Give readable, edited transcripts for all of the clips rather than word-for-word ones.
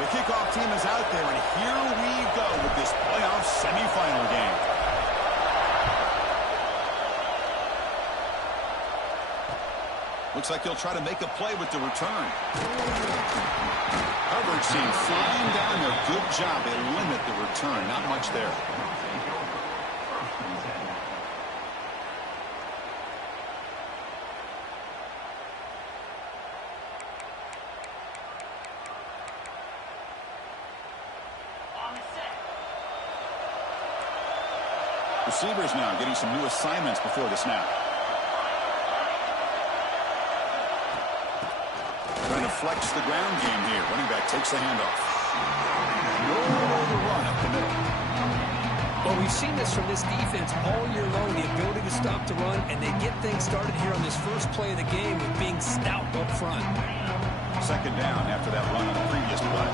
The kickoff team is out there, and here we go with this playoff semifinal game. Looks like he'll try to make a play with the return. Coverage team flying down there. Good job. They limit the return. Not much there. Receivers now getting some new assignments before the snap. Trying to flex the ground game here. Running back takes the handoff. No run up the middle. Well, we've seen this from this defense all year long, the ability to stop the run, and they get things started here on this first play of the game with being stout up front. Second down after that run on the previous play.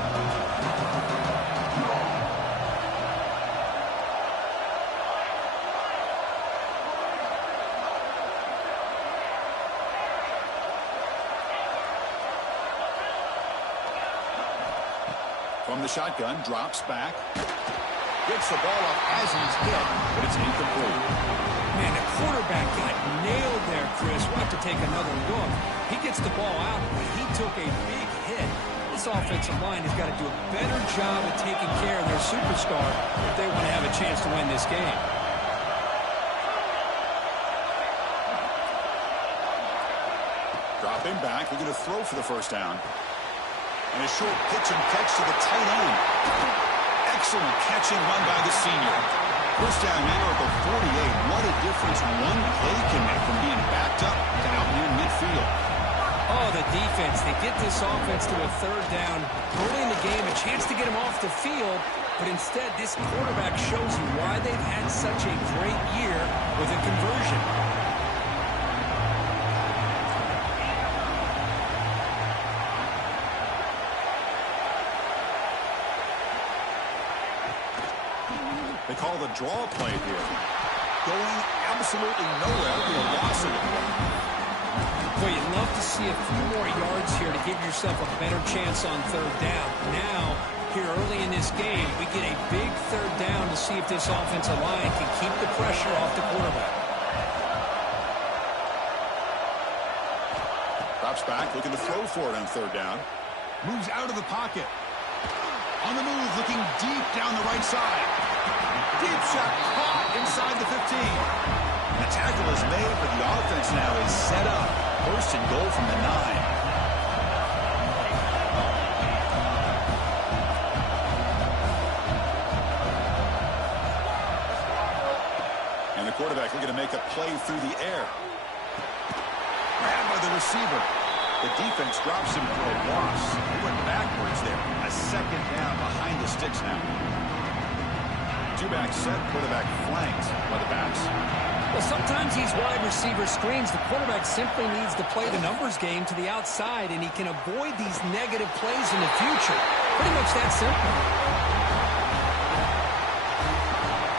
From the shotgun, drops back. Gets the ball up as he's hit, but it's incomplete. Man, the quarterback got nailed there, Chris. We'll have to take another look. He gets the ball out, but he took a big hit. This offensive line has got to do a better job of taking care of their superstar if they want to have a chance to win this game. Dropping back, looking to throw for the first down. And a short pitch and catch to the tight end. Excellent catch and run by the senior. First down now at the 48. What a difference one play can make from being backed up to out near midfield. Oh, the defense. They get this offense to a third down. Early in the game, a chance to get him off the field. But instead, this quarterback shows you why they've had such a great year with a conversion. They call the draw play here. Going absolutely nowhere to a loss of the play. Well, you'd love to see a few more yards here to give yourself a better chance on third down. Now, here early in this game, we get a big third down to see if this offensive line can keep the pressure off the quarterback. Drops back, looking to throw for it on third down. Moves out of the pocket. On the move, looking deep down the right side. Deep shot caught inside the 15. And the tackle is made, but the offense now is set up. First and goal from the 9. And the quarterback looking to make a play through the air. Grabbed by the receiver. The defense drops him for a loss. He went backwards there. A second down behind the sticks now. Two-back set, quarterback flanked by the backs. Well, sometimes these wide receiver screens, the quarterback simply needs to play the numbers game to the outside, and he can avoid these negative plays in the future. Pretty much that simple.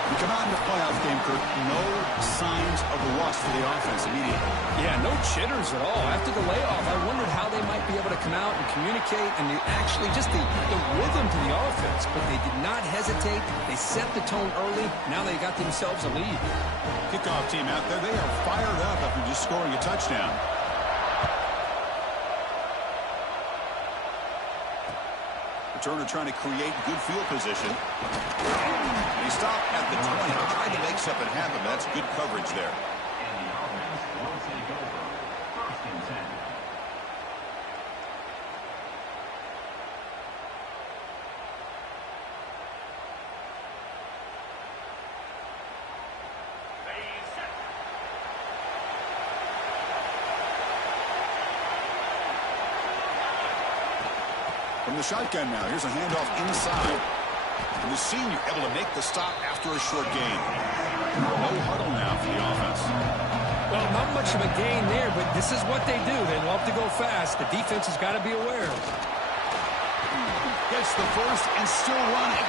We come out in the playoff game, Kurt. No signs of rust for the offense immediately. Yeah, no jitters at all. After the layoff, I wondered how they might be able to come out and communicate and actually just the rhythm to the offense. But they did not hesitate. They set the tone early. Now they got themselves a lead. Kickoff team out there. They are fired up after just scoring a touchdown. Returner trying to create good field position. He stopped at the 20. Trying to make something happen. That's good coverage there. From the shotgun now, here's a handoff inside. And the senior able to make the stop after a short gain. No huddle now for the offense. Well, not much of a gain there, but this is what they do. They love to go fast. The defense has got to be aware. Gets the first and still running.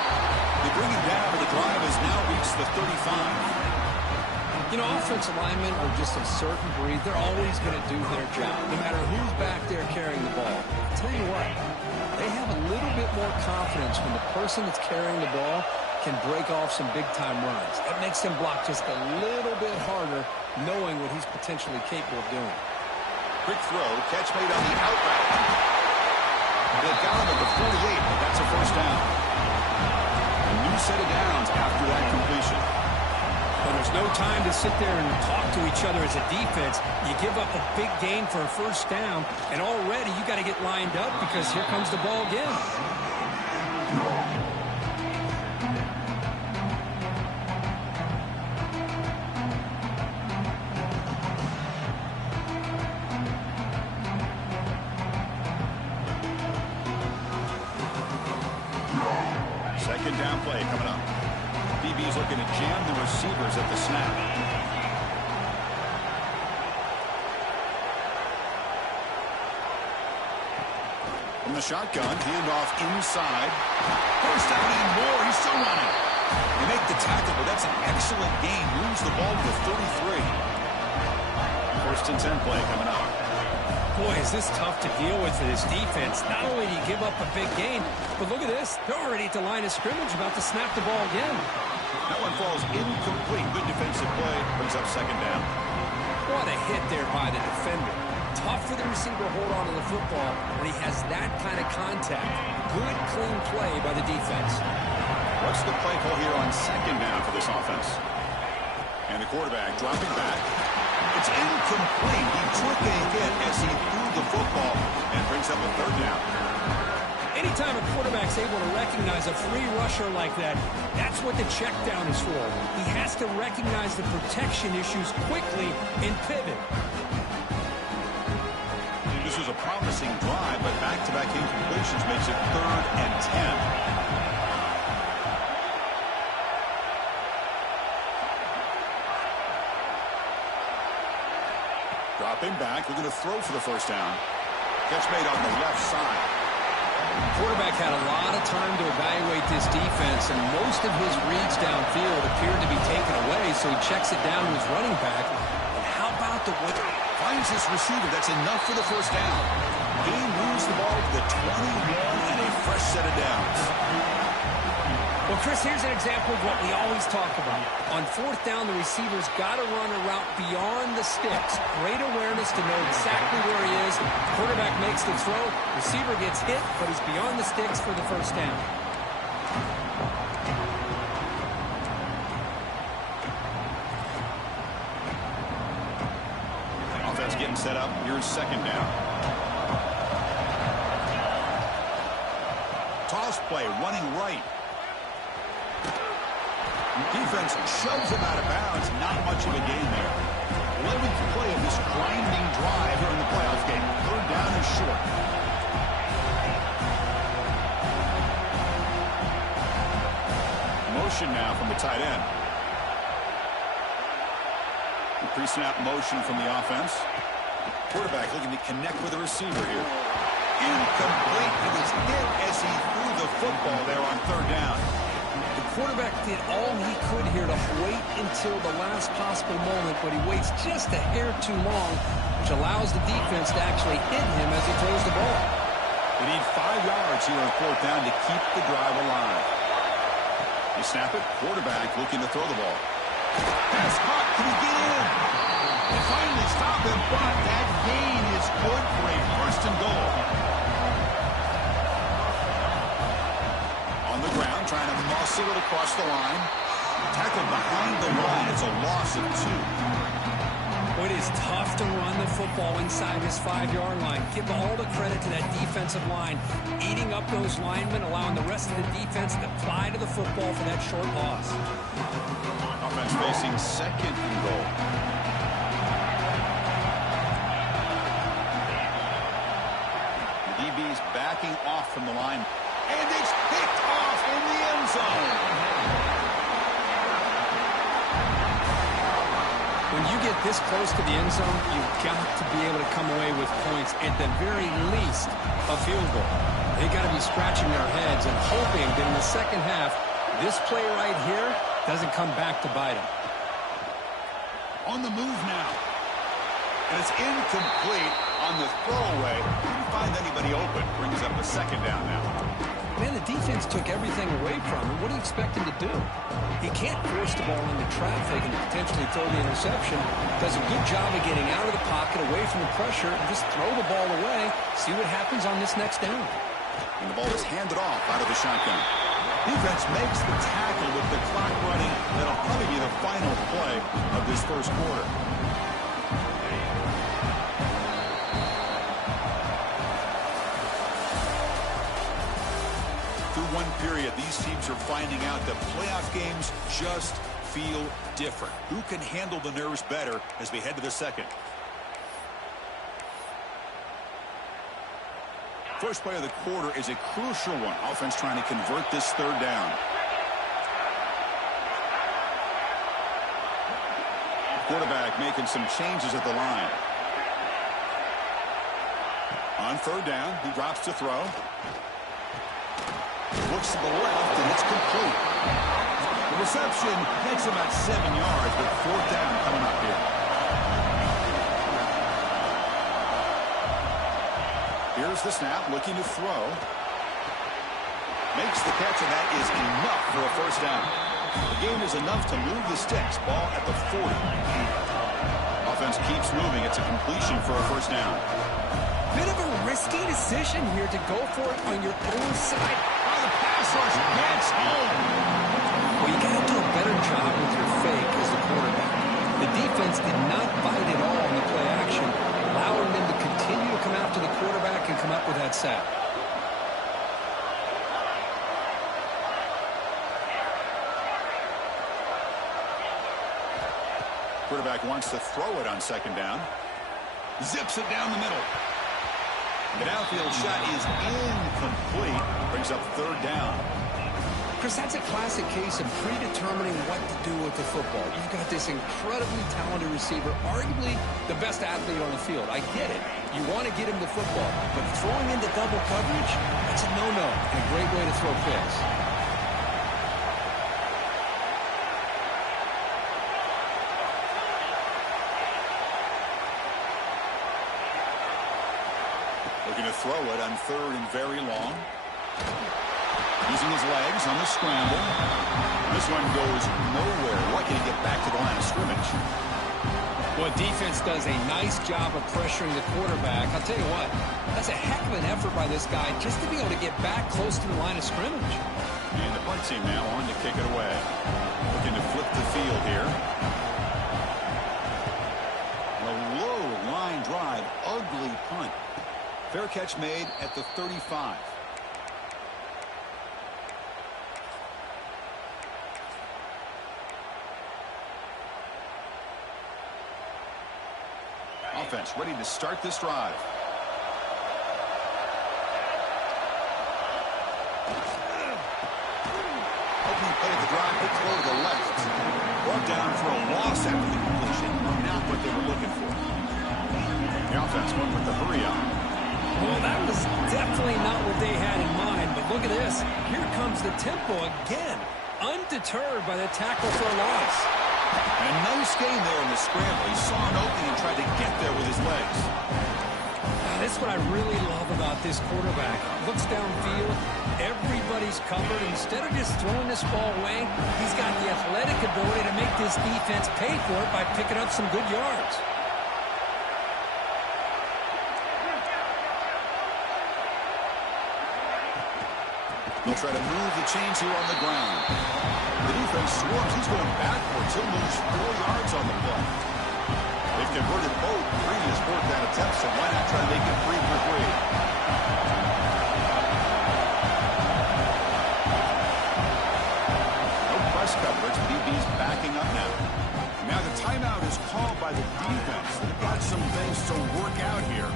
They bring him down, but the drive has now reached the 35. You know, offensive linemen are just a certain breed. They're always going to do their job, no matter who's back there carrying the ball. I'll tell you what, they have a little bit more confidence when the person that's carrying the ball can break off some big-time runs. It makes them block just a little bit harder, knowing what he's potentially capable of doing. Quick throw, catch made on the out route. They've got him at the 48, but that's a first down. A new set of downs after that completion. Well, there's no time to sit there and talk to each other as a defense. You give up a big gain for a first down, and already you got to get lined up because here comes the ball again. Second down play coming up. DB's looking to jam the receivers at the snap. From the shotgun, handoff inside. First down and more. He's still running. They make the tackle, but that's an excellent gain. Moves the ball to the 33. First and 10 play coming up. Boy, is this tough to deal with for this defense. Not only do you give up a big gain, but look at this. They're already at the line of scrimmage, about to snap the ball again. That one falls incomplete. Good defensive play. Brings up second down. What a hit there by the defender. Tough for the receiver to hold on to the football when he has that kind of contact. Good, clean play by the defense. What's the play call here on second down for this offense? And the quarterback dropping back. It's incomplete. He took a hit as he threw the football and brings up a third down. Anytime a quarterback's able to recognize a free rusher like that, that's what the check down is for. He has to recognize the protection issues quickly and pivot. This was a promising drive, but back-to-back incompletions makes it 3rd and 10. Dropping back, looking to throw for the first down. Catch made on the left side. Quarterback had a lot of time to evaluate this defense, and most of his reads downfield appeared to be taken away, so he checks it down to his running back. And how about the way finds this receiver? That's enough for the first down. Gain moves the ball to the 21 and a fresh set of downs. Well, Chris, here's an example of what we always talk about. On 4th down, the receiver's got to run a route beyond the sticks. Great awareness to know exactly where he is. Quarterback makes the throw. Receiver gets hit, but he's beyond the sticks for the first down. Offense getting set up. Here's second down. Toss play, running right. Defense shoves him out of bounds. Not much of a gain there. 11th play of this grinding drive here in the playoff game. 3rd down and short. Motion now from the tight end. Pre-snap motion from the offense. Quarterback looking to connect with the receiver here. Incomplete. He was hit as he threw the football there on 3rd down. The quarterback did all he could here to wait until the last possible moment, but he waits just a hair too long, which allows the defense to actually hit him as he throws the ball. They need 5 yards here on 4th down to keep the drive alive. They snap it. Quarterback looking to throw the ball. Pass caught. Can he get in? They finally stop him, but that gain is good for a 1st and goal. On the ground, trying to muscle it across the line. Tackled behind the line. It's a loss of 2. It is tough to run the football inside this 5-yard line. Give all the credit to that defensive line, eating up those linemen, allowing the rest of the defense to fly to the football for that short loss. Offense facing 2nd and goal. The DB's backing off from the line. And it's picked off in the end zone. When you get this close to the end zone, you've got to be able to come away with points, at the very least, a field goal. They got to be scratching their heads and hoping that in the second half, this play right here doesn't come back to bite them. On the move now. And it's incomplete on the throwaway. Didn't find anybody open. Brings up a second down now. Man, the defense took everything away from him. What do you expect him to do? He can't force the ball into traffic and potentially throw the interception. Does a good job of getting out of the pocket, away from the pressure, and just throw the ball away. See what happens on this next down. And the ball is handed off out of the shotgun. Defense makes the tackle with the clock running. That'll probably be the final play of this first quarter. Through one period, these teams are finding out that playoff games just feel different. Who can handle the nerves better as we head to the second? First play of the quarter is a crucial one. Offense trying to convert this third down. Quarterback making some changes at the line. On third down, he drops to throw. Looks to the left, and it's complete. The reception takes about 7 yards, but fourth down coming up here. Here's the snap, looking to throw. Makes the catch, and that is enough for a first down. The game is enough to move the sticks. Ball at the 40. Offense keeps moving. It's a completion for a first down. Bit of a risky decision here to go for it on your own side. Oh, the pass rush gets home. Well, you got to do a better job with your fake as the quarterback. The defense did not bite at all in the play action, allowing them to continue to come after the quarterback and come up with that sack. Quarterback wants to throw it on second down. Zips it down the middle. The downfield shot is incomplete. Brings up third down. Chris, that's a classic case of predetermining what to do with the football. You've got this incredibly talented receiver, arguably the best athlete on the field. I get it. You want to get him the football. But throwing into double coverage, that's a no-no and a great way to throw picks. Looking to throw it on third and very long. Using his legs on the scramble. This one goes nowhere. Lucky to get back to the line of scrimmage. Well, defense does a nice job of pressuring the quarterback. I'll tell you what, that's a heck of an effort by this guy just to be able to get back close to the line of scrimmage. And the punt team now on to kick it away. Looking to flip the field here. A low line drive, ugly punt. Fair catch made at the 35. Offense ready to start this drive. Opening play of the drive to throw to the left. Brought down for a loss after the completion. Not what they were looking for. The offense went with the hurry up. Well, that was definitely not what they had in mind, but look at this. Here comes the tempo again, undeterred by the tackle for a loss. And a nice game there in the scramble. He saw an opening and tried to get there with his legs. This is what I really love about this quarterback. Looks downfield, everybody's covered. Instead of just throwing this ball away, he's got the athletic ability to make this defense pay for it by picking up some good yards. They'll try to move the chains here on the ground. The defense swarms. He's going backwards. He'll lose 4 yards on the play. They've converted both previous fourth down attempts, so why not try to make it 3 for 3? No press coverage. DB's backing up now. Now the timeout is called by the defense. They've got some things to work out here.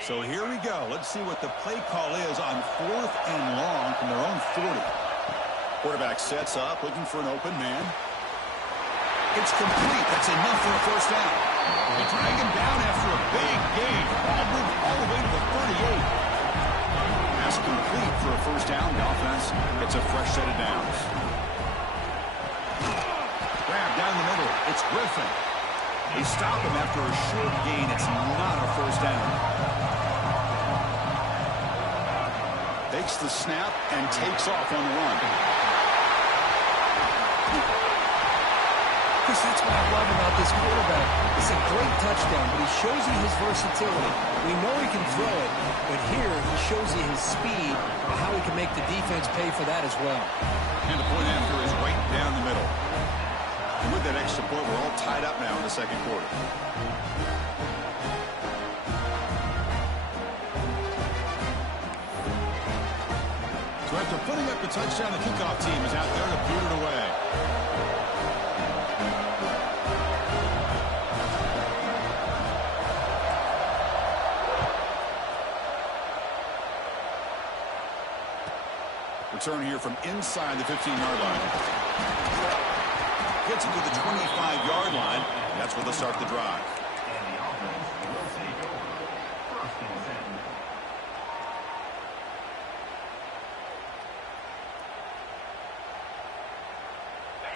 So here we go. Let's see what the play call is on 4th and long from their own 40. Quarterback sets up, looking for an open man. It's complete. That's enough for a first down. They drag him down after a big gain. Ball moved all the way to the 38. Pass complete for a first down. The offense gets a fresh set of downs. Grab down the middle. It's Griffin. They stop him after a short gain. It's not a first down. Takes the snap and takes off on the run. Chris, that's what I love about this quarterback. It's a great touchdown, but he shows you his versatility. We know he can throw it, but here he shows you his speed and how he can make the defense pay for that as well. And the point after is right down the middle. And with that extra point, we're all tied up now in the second quarter. So after putting up the touchdown, the kickoff team is out there to boot it away. Return here from inside the 15-yard line. Gets it to the 25-yard line. That's where they'll start the drive.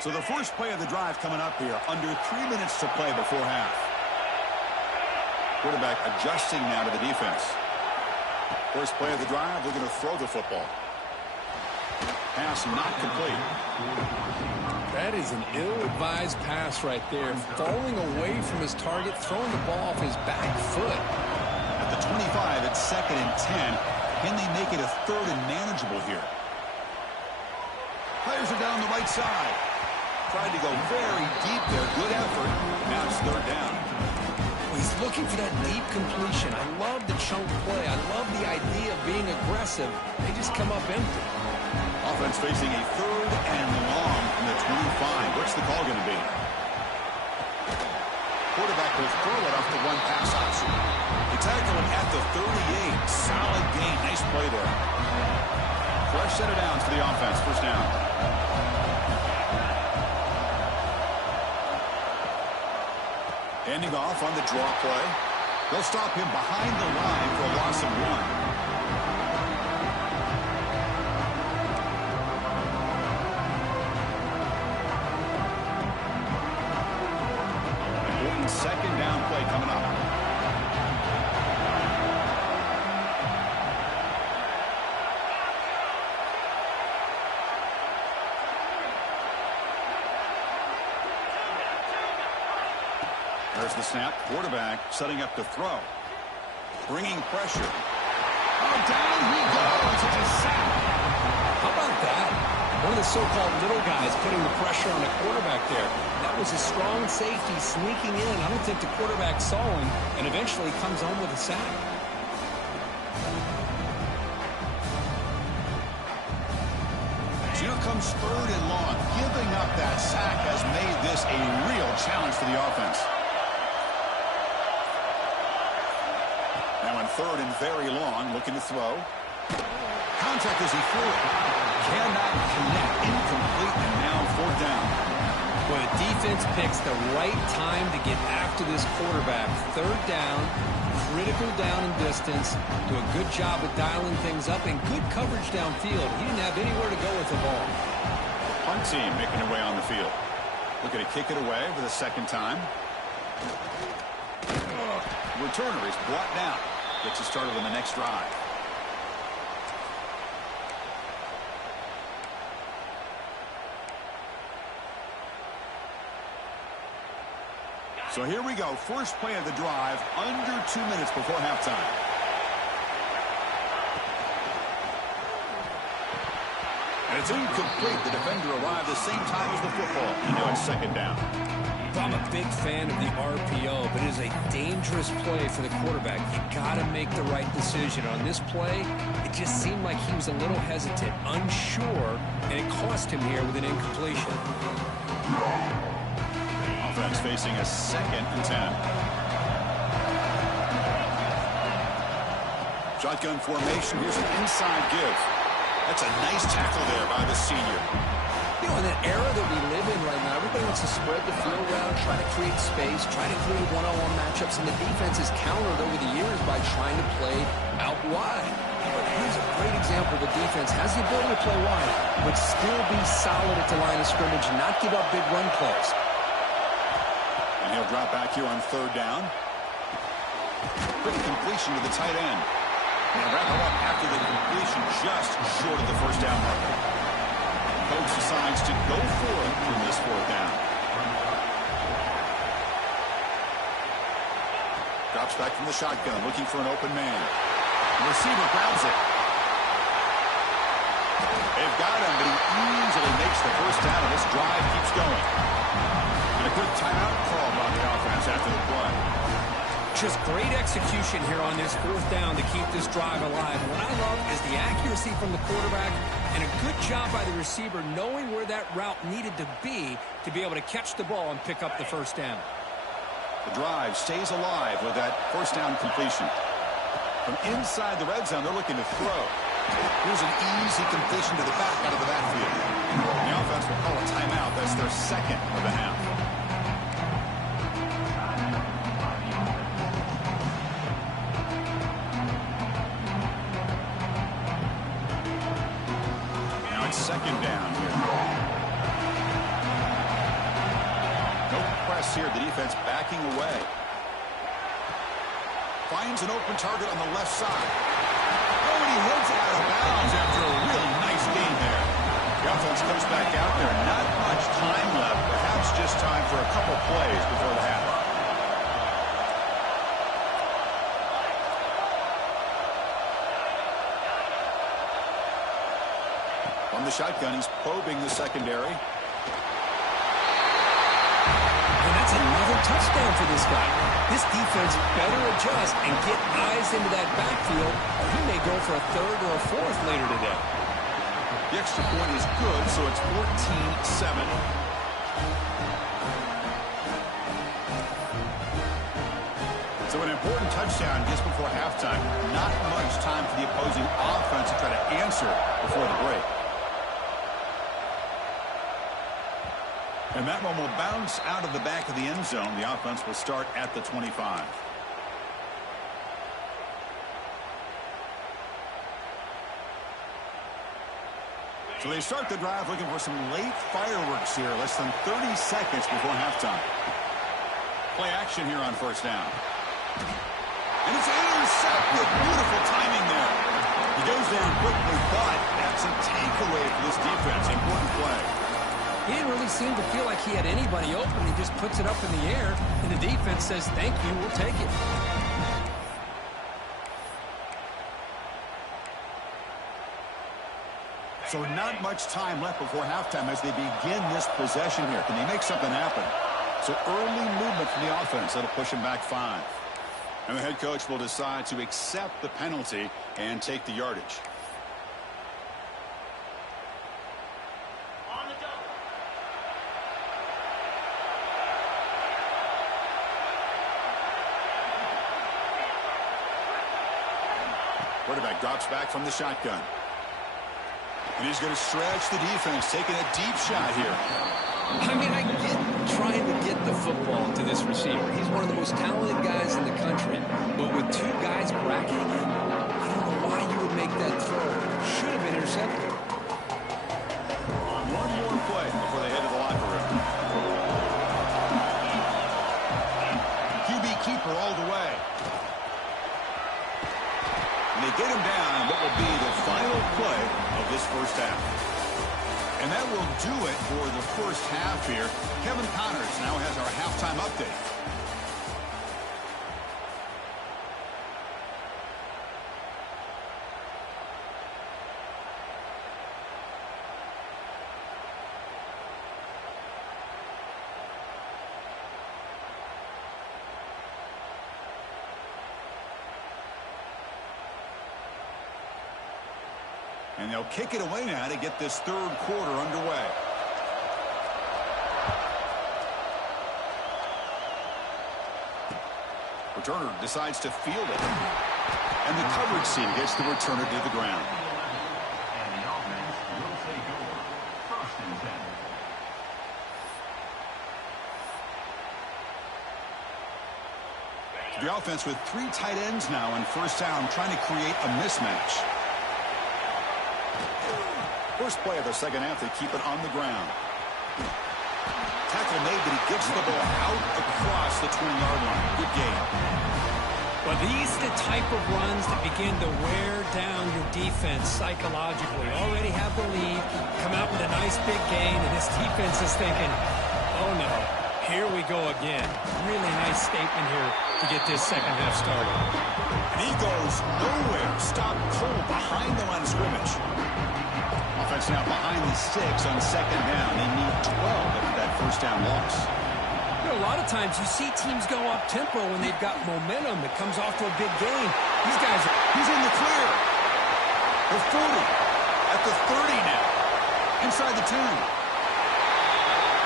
So the first play of the drive coming up here. Under 3 minutes to play before half. Quarterback adjusting now to the defense. First play of the drive, they're going to throw the football. Pass not complete. That is an ill-advised pass right there. Falling away from his target, throwing the ball off his back foot. At the 25, it's 2nd and 10. Can they make it a 3rd and manageable here? Players are down the right side. Tried to go very deep there. Good effort. Now it's 3rd down. He's looking for that deep completion. I love the chunk play. I love the idea of being aggressive. They just come up empty. Offense facing a 3rd and long from the 25. What's the call going to be? Quarterback will throw it off the one pass option. They tackle him at the 38. Solid gain. Nice play there. Fresh set of downs for the offense. First down. Handing off on the draw play. They'll stop him behind the line for a loss of 1. Second down play coming up. There's the snap. Quarterback setting up to throw. Bringing pressure. Oh, down he goes. It's a sack. How about that? One of the so-called little guys putting the pressure on the quarterback there. That was a strong safety sneaking in. I don't think the quarterback saw him and eventually comes home with a sack. So here comes 3rd and long. Giving up that sack has made this a real challenge for the offense. Now in 3rd and very long, looking to throw. Contact as he threw it. Cannot connect. Incomplete, and now 4th down. Well, the defense picks the right time to get after this quarterback. 3rd down, critical down in distance. Do a good job of dialing things up and good coverage downfield. He didn't have anywhere to go with the ball. The punt team making their way on the field. Looking to kick it away for the 2nd time. Returner is brought down. Gets it started on the next drive. So here we go. First play of the drive. Under 2 minutes before halftime. And it's incomplete. The defender arrived the same time as the football. And now it's 2nd down. I'm a big fan of the RPO, but it is a dangerous play for the quarterback. You got to make the right decision. On this play, it just seemed like he was a little hesitant, unsure, and it cost him here with an incompletion. Offense facing a 2nd and 10. Shotgun formation. Here's an inside give. That's a nice tackle there by the senior. You know, in the era that we live in right now, every everybody wants to spread the field around, try to create space, try to create one-on-one matchups, and the defense has countered over the years by trying to play out wide. But here's a great example. The defense has the ability to play wide, but still be solid at the line of scrimmage and not give up big run plays. And he'll drop back here on third down. Quick completion to the tight end. And wrap him up after the completion just short of the first down marker. Coach decides to go for it from this fourth down. Drops back from the shotgun, looking for an open man. The receiver grabs it. They've got him, but he easily makes the first down, and this drive keeps going. And a quick timeout called by the offense after the play. Just great execution here on this fourth down to keep this drive alive. What I love is the accuracy from the quarterback and a good job by the receiver knowing where that route needed to be able to catch the ball and pick up the first down. The drive stays alive with that first down completion. From inside the red zone, they're looking to throw. Here's an easy completion to the back out of the backfield. The offense will call a timeout. That's their second of the half. Now it's second down here. No press here. The defense backing away. Finds an open target on the left side. Oh, and he heads out of bounds after a really nice gain there. The offense comes back out there. Not much time left. Perhaps just time for a couple plays before the half. On the shotgun, he's probing the secondary. And that's another touchdown for this guy. This defense better adjust and get eyes into that backfield, or he may go for a third or a fourth later today. The extra point is good, so it's 14-7. So an important touchdown just before halftime. Not much time for the opposing offense to try to answer before the break. And that one will bounce out of the back of the end zone. The offense will start at the 25. So they start the drive looking for some late fireworks here. Less than 30 seconds before halftime. Play action here on first down. And it's intercepted. Beautiful timing there. He goes down quickly, but that's a takeaway for this defense. Important play. He didn't really seem to feel like he had anybody open. He just puts it up in the air, and the defense says, thank you, we'll take it. So not much time left before halftime as they begin this possession here. Can they make something happen? So early movement from the offense. That'll push him back 5. And the head coach will decide to accept the penalty and take the yardage. Quarterback drops back from the shotgun. And he's going to stretch the defense, taking a deep shot here. I mean, I get trying to get the football to this receiver. He's one of the most talented guys in the country. But with two guys bracketing him, I don't know why you would make that throw. Should have been intercepted. One more play before they head to the locker room. QB keeper all the way. And they get him down what will be the final play of this first half. And that will do it for the first half here. Kevin Connors now has our halftime update. And they'll kick it away now to get this third quarter underway. Returner decides to field it. And the coverage team gets the returner to the ground. offense with 3 tight ends now on first down, trying to create a mismatch. First play of the second half, they keep it on the ground. Tackle made, but he gets the ball out across the 20-yard line. Good gain. Well, these are the type of runs that begin to wear down your defense psychologically. Already have the lead, come out with a nice big gain, and this defense is thinking, oh no, here we go again. Really nice statement here to get this second half started. And he goes nowhere. Stop cold behind the line of scrimmage. Offense now behind the 6 on second down. They need 12 after that first down loss. You know, a lot of times you see teams go up tempo when they've got momentum that comes off to a big gain. These guys, he's in the clear. The 40, at the 30 now, inside the 10.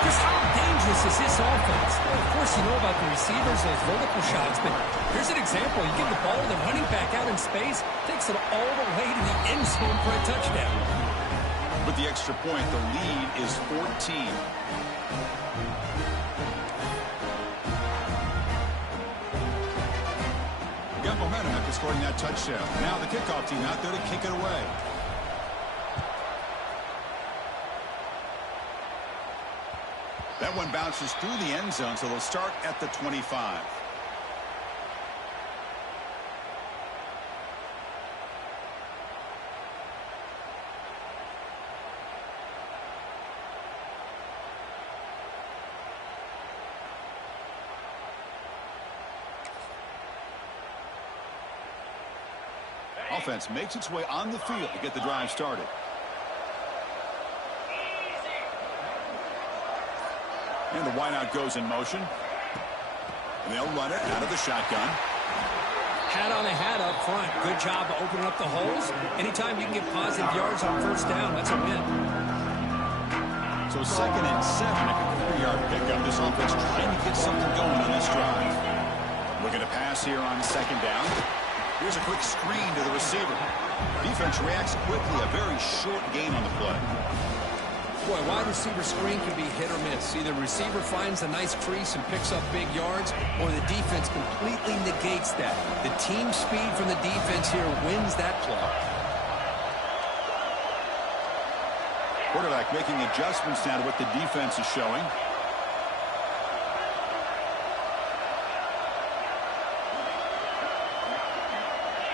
Just how dangerous is this offense? Well, of course, you know about the receivers, those vertical shots, but here's an example. You give the ball to the running back out in space, takes it all the way to the end zone for a touchdown. With the extra point, the lead is 14. Got momentum after scoring that touchdown. Now the kickoff team out there to kick it away. That one bounces through the end zone, so they'll start at the 25. Offense makes its way on the field to get the drive started. And the wideout goes in motion. And they'll run it out of the shotgun. Hat on a hat up front. Good job of opening up the holes. Anytime you can get positive yards on first down, that's a win. So 2nd and 7 at the 3-yard pickup. This offense trying to get something going on this drive. Looking to pass here on 2nd down. Here's a quick screen to the receiver. Defense reacts quickly. A very short gain on the play. Boy, wide receiver screen can be hit or miss. Either the receiver finds a nice crease and picks up big yards, or the defense completely negates that. The team speed from the defense here wins that play. Quarterback making adjustments now to what the defense is showing.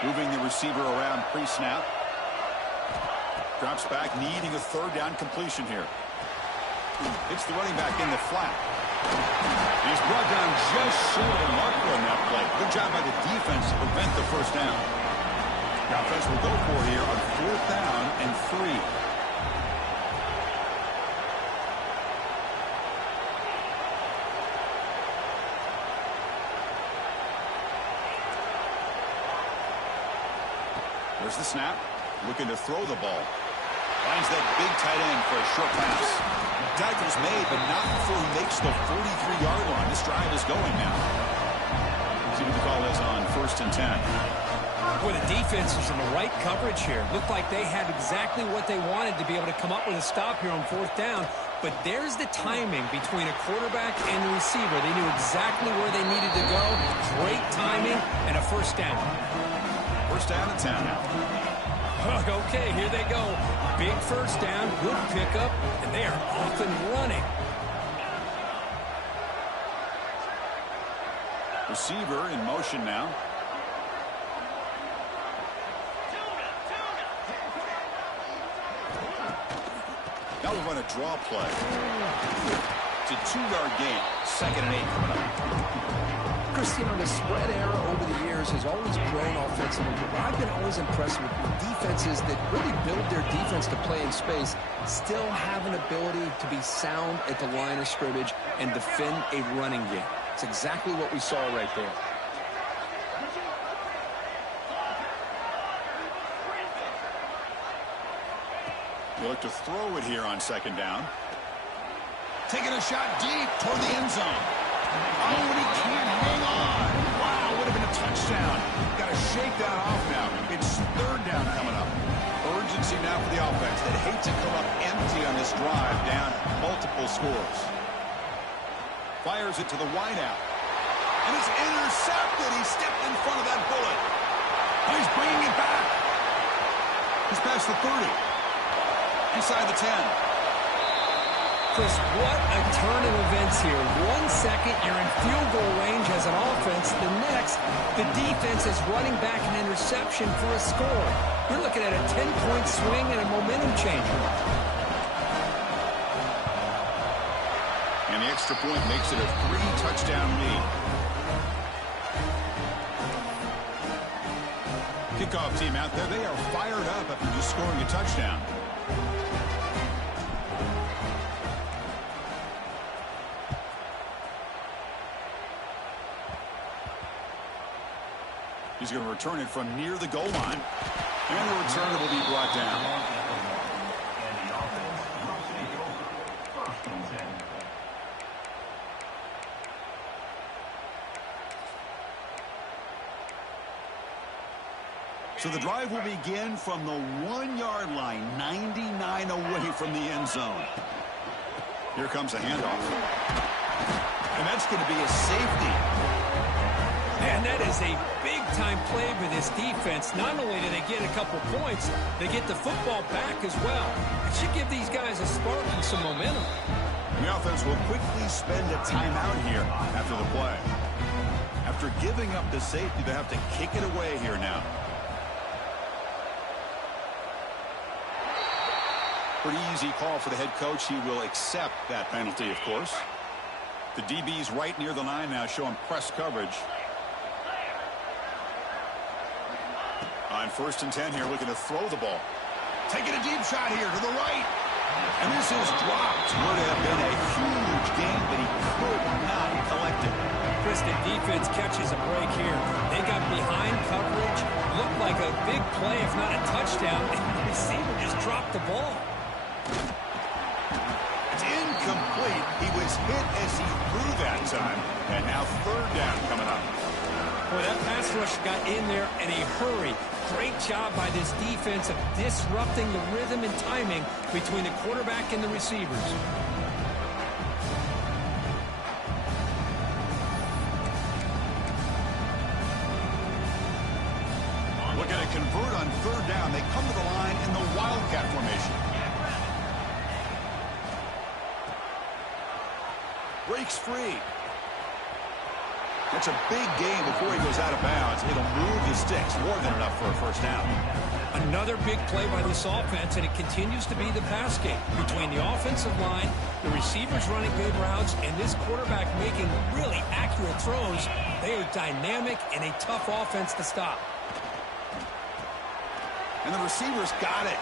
Moving the receiver around pre-snap. Drops back, needing a 3rd down completion here. Hits the running back in the flat. He's brought down just short of the marker on that play. Good job by the defense to prevent the first down. The offense will go for it here on 4th down and 3. There's the snap. Looking to throw the ball. Finds that big tight end for a short pass. Tackle's made, but not before he makes the 43-yard line. This drive is going now. See what the call is on 1st and 10. Boy, the defense was in the right coverage here. Looked like they had exactly what they wanted to be able to come up with a stop here on 4th down. But there's the timing between a quarterback and the receiver. They knew exactly where they needed to go. Great timing and a first down. First down and 10 now. Okay, here they go. Big first down, good pickup, and they are off and running. Receiver in motion now. Now we run a draw play. It's a 2-yard gain. 2nd and 8 coming up. Chris, you know, the spread era over the years has always grown offensively, but I've been always impressed with defenses that really build their defense to play in space, still have an ability to be sound at the line of scrimmage and defend a running game. It's exactly what we saw right there. They look to throw it here on 2nd down. Taking a shot deep toward the end zone. Oh, and he can't hang on. Wow, would have been a touchdown. Got to shake that off now. It's 3rd down coming up. Urgency now for the offense that hates to come up empty on this drive, down multiple scores. Fires it to the wideout. And it's intercepted. He stepped in front of that bullet. Oh, he's bringing it back. He's past the 30. Inside the 10. Chris, what a turn of events here. 1 second, you're in field goal range as an offense. The next, the defense is running back an interception for a score. You're looking at a 10-point swing and a momentum changer. And the extra point makes it a 3-touchdown lead. Kickoff team out there, they are fired up after just scoring a touchdown. He's going to return it from near the goal line. And the return will be brought down. So the drive will begin from the 1-yard line, 99 away from the end zone. Here comes a handoff. And that's going to be a safety. And that is a big-time play for this defense. Not only do they get a couple points, they get the football back as well. It should give these guys a spark and some momentum. The offense will quickly spend a timeout here after the play. After giving up the safety, they have to kick it away here now. Pretty easy call for the head coach. He will accept that penalty, of course. The DB's right near the line now, showing press coverage. On 1st and 10 here, looking to throw the ball. Taking a deep shot here to the right. And this is dropped. Would have been a huge gain, but he could not collect it. Chris, the defense catches a break here. They got behind coverage. Looked like a big play, if not a touchdown. And the receiver just dropped the ball. It's incomplete. He was hit as he threw that time. And now 3rd down coming up. Boy, that pass rush got in there in a hurry. Great job by this defense of disrupting the rhythm and timing between the quarterback and the receivers. Looking to convert on 3rd down. They come to the line in the Wildcat formation. Breaks free. That's a big gain before he goes out of bounds. It'll move the sticks, more than enough for a 1st down. Another big play by this offense, and it continues to be the pass game between the offensive line, the receivers running good routes, and this quarterback making really accurate throws. They are dynamic and a tough offense to stop. And the receivers got it.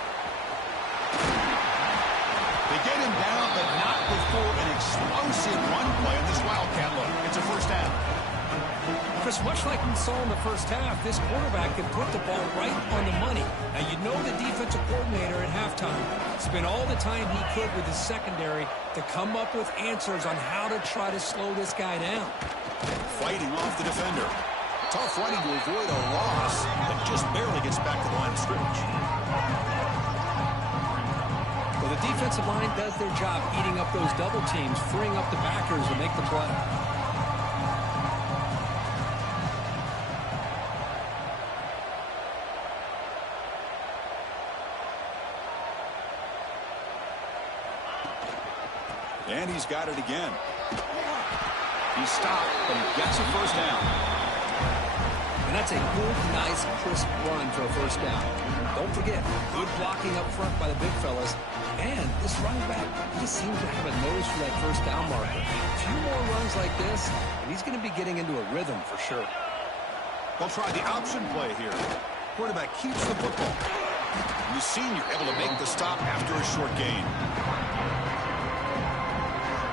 They get him down, but not before an explosive run play on this Wildcat look. It's a 1st down. Chris, much like we saw in the first half, this quarterback can put the ball right on the money. Now, you know the defensive coordinator at halftime spent all the time he could with his secondary to come up with answers on how to try to slow this guy down. Fighting off the defender. Tough running to avoid a loss, but just barely gets back to the line of scrimmage. Well, the defensive line does their job eating up those double teams, freeing up the backers to make the play. And he's got it again. He stopped, but he gets a 1st down. And that's a good, nice, crisp run for a 1st down. Don't forget, good blocking up front by the big fellas. And this running back just seems to have a nose for that 1st down marker. A few more runs like this, and he's going to be getting into a rhythm for sure. They'll try the option play here. Quarterback keeps the football. And the senior able to make the stop after a short gain.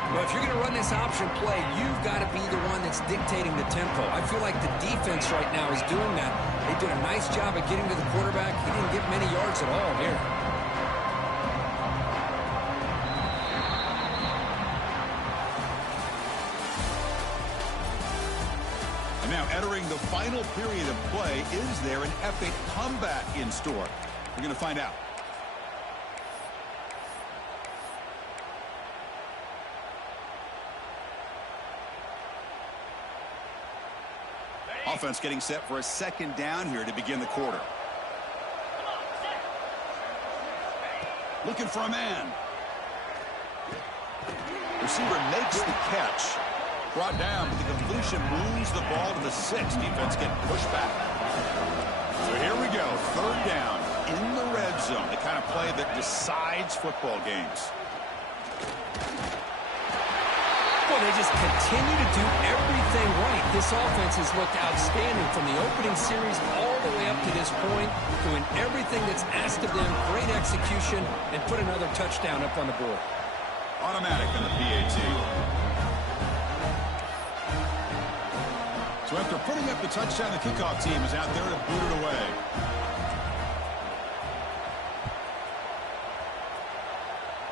Well, if you're going to run this option play, you've got to be the one that's dictating the tempo. I feel like the defense right now is doing that. They did a nice job of getting to the quarterback. He didn't get many yards at all here. And now entering the final period of play, is there an epic comeback in store? We're going to find out. Offense getting set for a second down here to begin the quarter. Looking for a man. Receiver makes the catch. Brought down, but the completion moves the ball to the 6. Defense getting pushed back. So here we go. Third down in the red zone. The kind of play that decides football games. Well, they just continue to do everything right. This offense has looked outstanding from the opening series all the way up to this point, doing everything that's asked of them, great execution, and put another touchdown up on the board. Automatic on the PAT. So after putting up the touchdown, the kickoff team is out there to boot it away.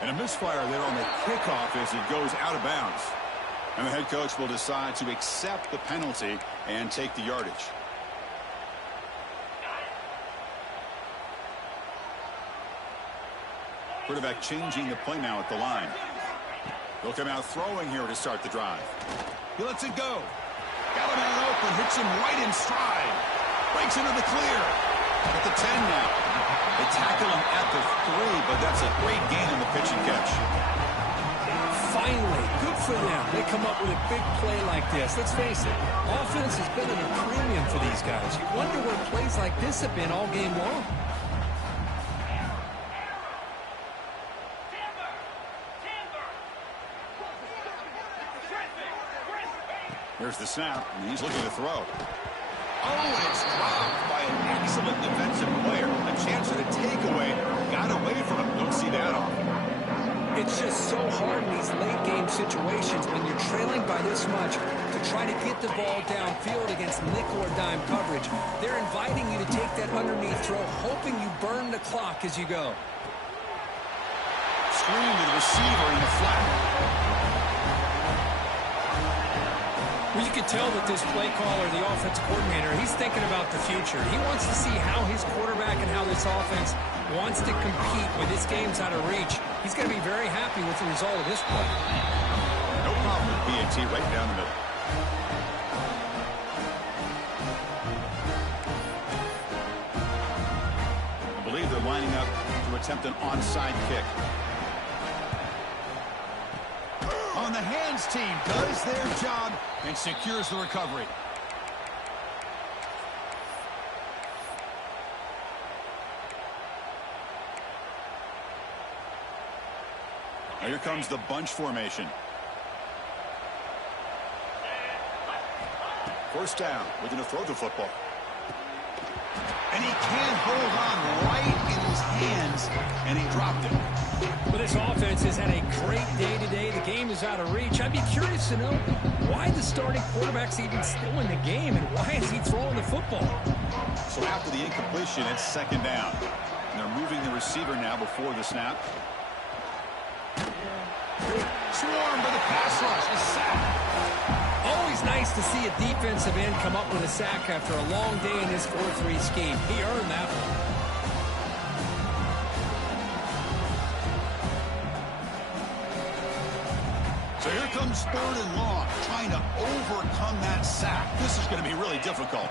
And a misfire there on the kickoff as it goes out of bounds. And the head coach will decide to accept the penalty and take the yardage. Quarterback changing the play now at the line. He'll come out throwing here to start the drive. He lets it go. Got a man open, hits him right in stride. Breaks into the clear. At the 10 now. They tackle him at the 3, but that's a great gain on the pitch and catch. Finally, good for them. They come up with a big play like this. Let's face it, offense has been at a premium for these guys. You wonder where plays like this have been all game long. Here's the snap, and he's looking to throw. Oh, and it's dropped by an excellent defensive player. A chance at a takeaway. Got away from him. Don't see that often. It's just so hard in these late-game situations when you're trailing by this much to try to get the ball downfield against nickel or dime coverage. They're inviting you to take that underneath throw, hoping you burn the clock as you go. Screen to the receiver in the flat. Well, you can tell that this play caller, the offensive coordinator, he's thinking about the future. He wants to see how his quarterback and how this offense wants to compete when this game's out of reach. He's going to be very happy with the result of this play. No problem with PAT right down the middle. I believe they're lining up to attempt an onside kick. On the hands team does their job and secures the recovery. Now here comes the bunch formation. First down, looking to throw the football. And he can't hold on right in his hands, and he dropped it. Well, this offense has had a great day today. The game is out of reach. I'd be curious to know why the starting quarterback's even still in the game, and why is he throwing the football? So after the incompletion, it's second down. And they're moving the receiver now before the snap. Swarmed by the pass rush. A sack. Always nice to see a defensive end come up with a sack after a long day in this 4-3 scheme. He earned that one. So here comes third and long, trying to overcome that sack. This is going to be really difficult.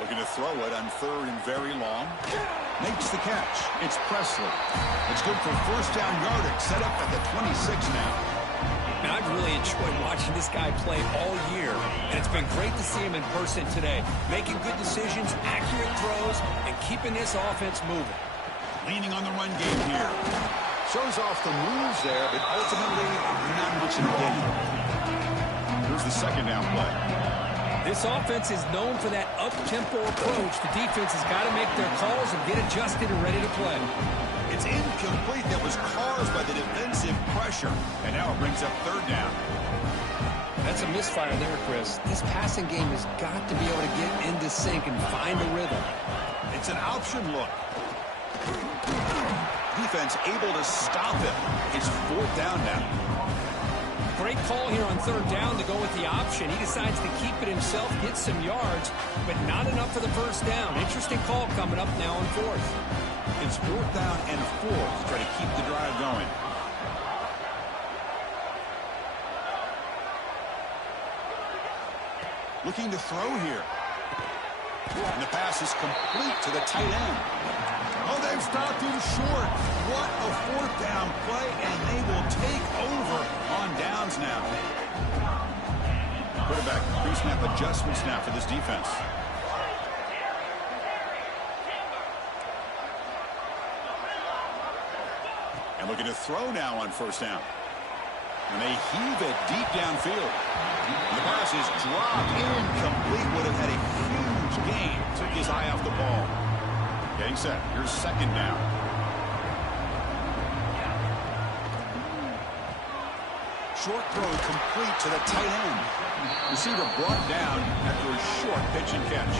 Looking to throw it on third and very long. Makes the catch. It's Presley. It's good for first down yardage. Set up at the 26 now. Man, I've really enjoyed watching this guy play all year, and it's been great to see him in person today. Making good decisions, accurate throws, and keeping this offense moving. Leaning on the run game here. Shows off the moves there, but ultimately not much in the game. Here's the second down play. This offense is known for that up-tempo approach. The defense has got to make their calls and get adjusted and ready to play. It's incomplete. That was caused by the defensive pressure. And now it brings up third down. That's a misfire there, Chris. This passing game has got to be able to get into sync and find a rhythm. It's an option look. Defense able to stop it. It's fourth down now. Great call here on third down to go with the option. He decides to keep it himself, get some yards, but not enough for the first down. Interesting call coming up now on fourth. It's fourth down and 4 to try to keep the drive going. Looking to throw here. And the pass is complete to the tight end. Oh, they've stopped him short. What a fourth down play, and they will take over on downs now. Quarterback pre-snap adjustments now for this defense. And looking to throw now on first down. And they heave it deep downfield. And the pass is dropped incomplete. Would have had a huge gain. Took his eye off the ball. Getting set. Here's second down. Short throw complete to the tight end. Receiver brought down after a short pitch and catch.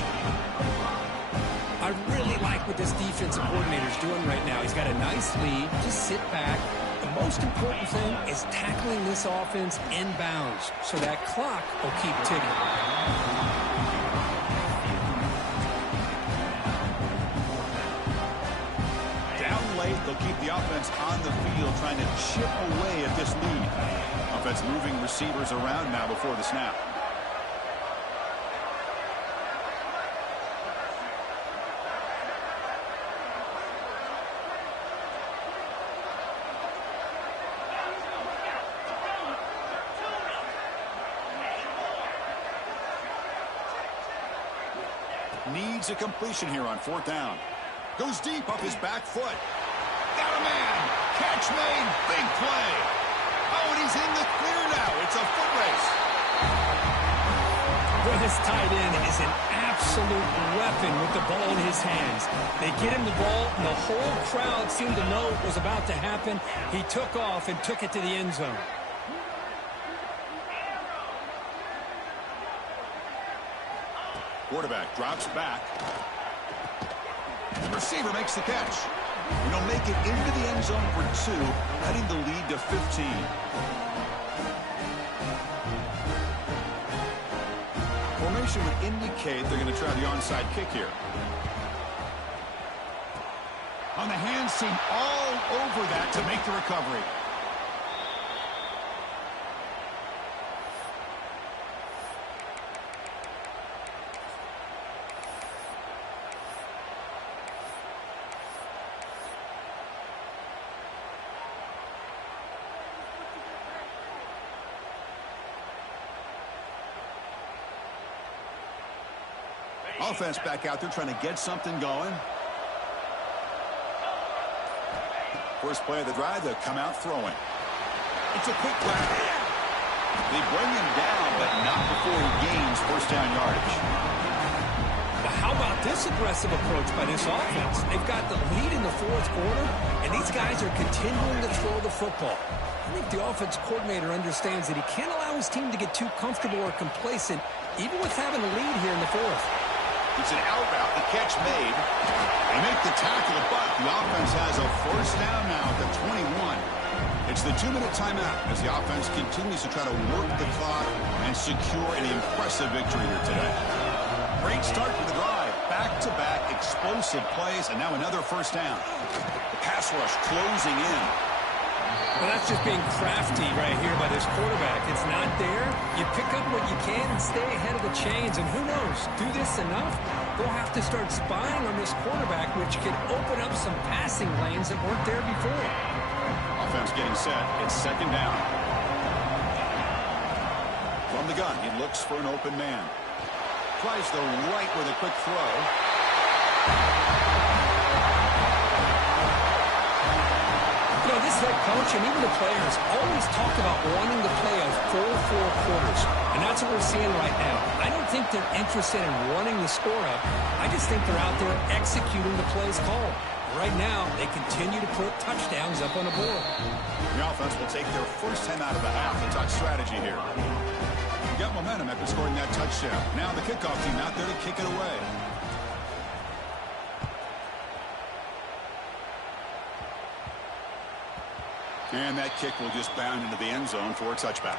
I really like what this defensive coordinator is doing right now. He's got a nice lead. Just sit back. The most important thing is tackling this offense inbounds so that clock will keep ticking. Down late, they'll keep the offense on the field trying to chip away at this lead. Offense moving receivers around now before the snap. Needs a completion here on fourth down. Goes deep up his back foot. Got a man. Catch made. Big play. Oh, and he's in the clear now. It's a foot race. Well, this tight end is an absolute weapon with the ball in his hands. They get him the ball, and the whole crowd seemed to know what was about to happen. He took off and took it to the end zone. Quarterback drops back. The receiver makes the catch. And he'll make it into the end zone for 2, cutting the lead to 15. Formation would indicate they're going to try the onside kick here. On the hand seam, all over that to make the recovery. Offense back out there trying to get something going. First play of the drive, they'll come out throwing. It's a quick grab. They bring him down, but not before he gains first down yardage. But how about this aggressive approach by this offense? They've got the lead in the fourth quarter, and these guys are continuing to throw the football. I think the offense coordinator understands that he can't allow his team to get too comfortable or complacent, even with having a lead here in the fourth. It's an out route, the catch made. They make the tackle, but the offense has a first down now at the 21. It's the 2-minute timeout as the offense continues to try to work the clock and secure an impressive victory here today. Great start to the drive. Back-to-back explosive plays, and now another first down. The pass rush closing in. Well, that's just being crafty right here by this quarterback. It's not there. You pick up what you can and stay ahead of the chains. And who knows, do this enough, they'll have to start spying on this quarterback, which can open up some passing lanes that weren't there before. Offense getting set. It's second down. From the gun, he looks for an open man. Tries the right with a quick throw. You know, this head coach and even the players always talk about wanting to play a full 4 quarters, and that's what we're seeing right now. I don't think they're interested in running the score up. I just think they're out there executing the plays called. Right now, they continue to put touchdowns up on the board. The offense will take their first time out of the half. A touch strategy here. Got momentum after scoring that touchdown. Now the kickoff team out there to kick it away. And that kick will just bound into the end zone for a touchback.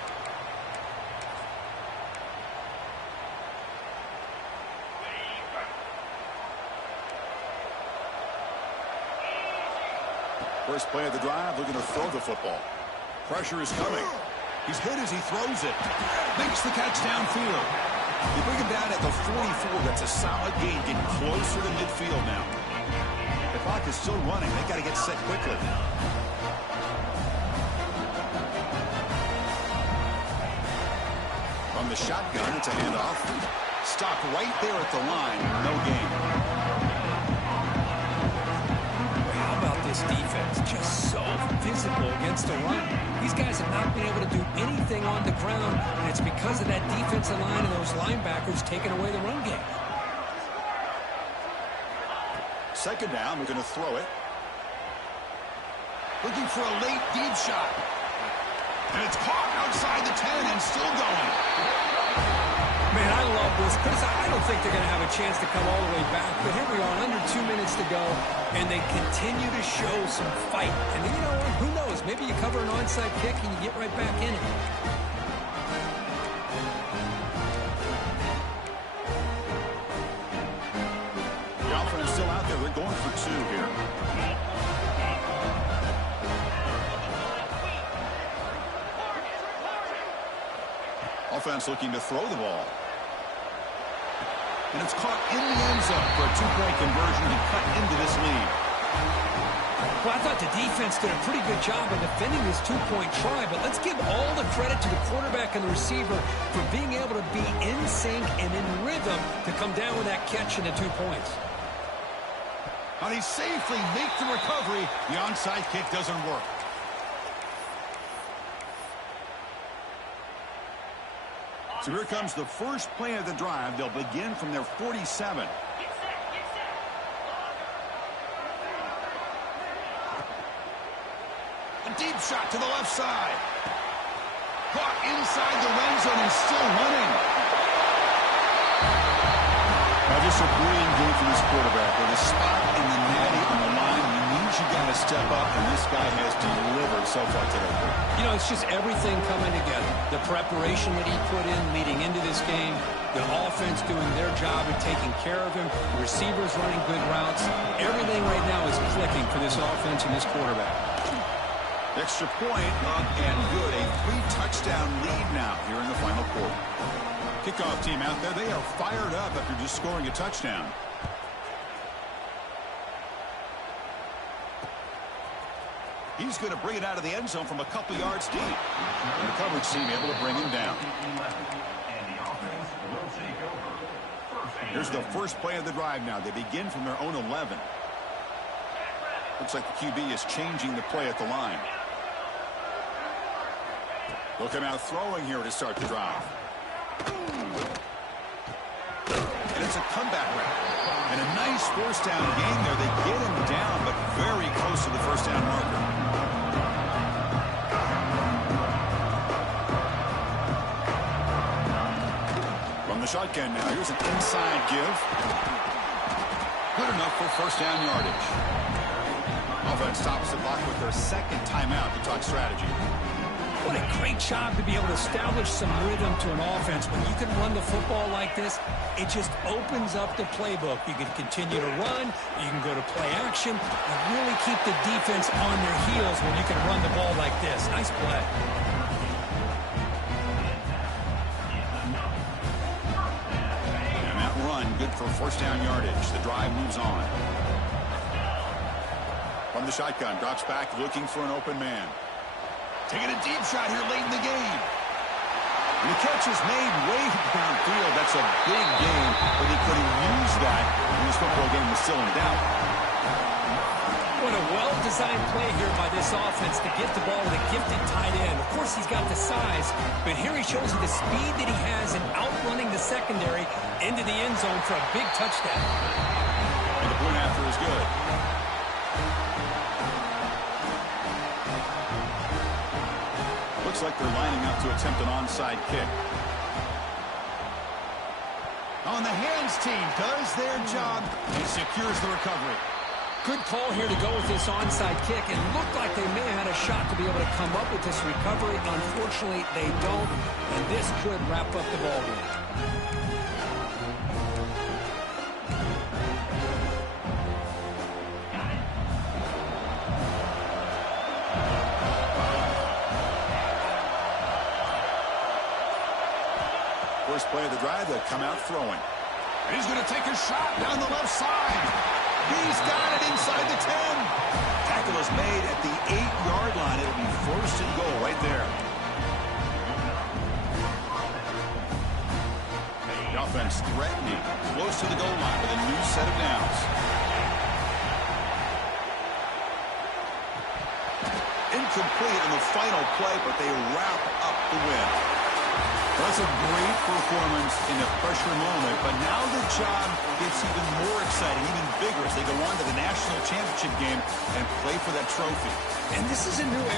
First play of the drive, looking to throw the football. Pressure is coming. He's hit as he throws it. Makes the catch downfield. You bring him down at the 44. That's a solid gain, getting closer to midfield now. The clock is still running. They got to get set quickly. From the shotgun, it's a handoff. Stopped right there at the line. No gain. How about this defense? Just so physical against the run. These guys have not been able to do anything on the ground, and it's because of that defensive line and those linebackers taking away the run game. Second down, we're going to throw it. Looking for a late deep shot. And it's caught outside the 10 and still going. Man, I love this. Chris, I don't think they're going to have a chance to come all the way back. But here we are, under 2 minutes to go, and they continue to show some fight. And you know what? Who knows? Maybe you cover an onside kick and you get right back in it. The offense still out there. They're going for two here. Offense looking to throw the ball. And it's caught in the end zone for a two-point conversion and cut into this lead. Well, I thought the defense did a pretty good job of defending this two-point try, but let's give all the credit to the quarterback and the receiver for being able to be in sync and in rhythm to come down with that catch and the 2 points. Now they safely make the recovery. The onside kick doesn't work. So here comes the first play of the drive. They'll begin from their 47. A deep shot to the left side. Caught inside the red zone and still running. Now just a brilliant game for this quarterback. With a spot in the natty on the line, he means you got to step up, and this guy has delivered so far today. You know, it's just everything coming together. The preparation that he put in leading into this game, the offense doing their job and taking care of him, the receivers running good routes. Everything right now is clicking for this offense and this quarterback. Extra point up and good. A 3-touchdown lead now here in the final quarter. Kickoff team out there, they are fired up after just scoring a touchdown. He's going to bring it out of the end zone from a couple yards deep. And the coverage team able to bring him down. Here's the first play of the drive now. They begin from their own 11. Looks like the QB is changing the play at the line. They'll come out throwing here to start the drive. And it's a comeback route. And a nice first down gain there. They get him down, but very close to the first down marker. From the shotgun now, here's an inside give. Good enough for first down yardage. Offense stops the clock with their second timeout to talk strategy. What a great job to be able to establish some rhythm to an offense. When you can run the football like this, it just opens up the playbook. You can continue to run, you can go to play action, and really keep the defense on their heels when you can run the ball like this. Nice play. And that run, good for first down yardage. The drive moves on. From the shotgun, drops back looking for an open man. Taking a deep shot here late in the game. And the catch is made way downfield. That's a big game, but he could have used that when this football game was still in doubt. What a well-designed play here by this offense to get the ball with a gifted tight end. Of course, he's got the size, but here he shows you the speed that he has in outrunning the secondary into the end zone for a big touchdown. And the point after is good. Looks like they're lining up to attempt an onside kick. On the hands team does their job and secures the recovery. Good call here to go with this onside kick. It looked like they may have had a shot to be able to come up with this recovery. Unfortunately, they don't, and this could wrap up the ball game. first play of the drive, they'll come out throwing. And he's going to take a shot down the left side. He's got it inside the 10. Tackle is made at the 8-yard line. It'll be first and goal right there. The offense threatening, close to the goal line with a new set of downs. Incomplete in the final play, but they wrap up the win. That's a great performance in a pressure moment, but now the job gets even more exciting, even bigger as they go on to the national championship game and play for that trophy. And this is a new era.